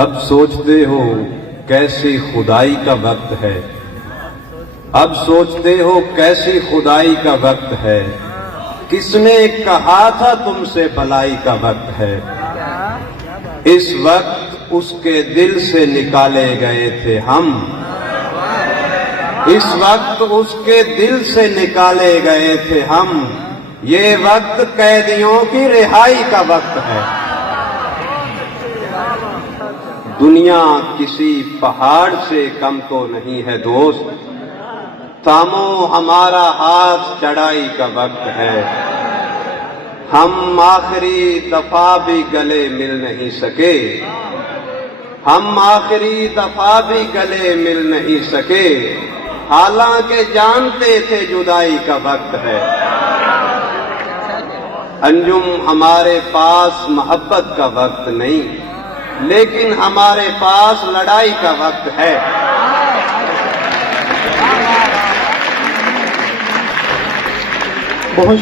अब सोचते हो कैसी खुदाई का वक्त है, अब सोचते हो कैसी खुदाई का वक्त है। किसने कहा था तुमसे भलाई का वक्त है। इस वक्त उसके दिल से निकाले गए थे हम, इस वक्त उसके दिल से निकाले गए थे हम। ये वक्त कैदियों की रिहाई का वक्त है। दुनिया किसी पहाड़ से कम तो नहीं है दोस्त, थामो हमारा हाथ चढ़ाई का वक्त है। हम आखिरी दफा भी गले मिल नहीं सके, हम आखिरी दफा भी गले मिल नहीं सके। हालांकि जानते थे जुदाई का वक्त है। अंजुम हमारे पास मोहब्बत का वक्त नहीं, लेकिन हमारे पास लड़ाई का वक्त है। बहुत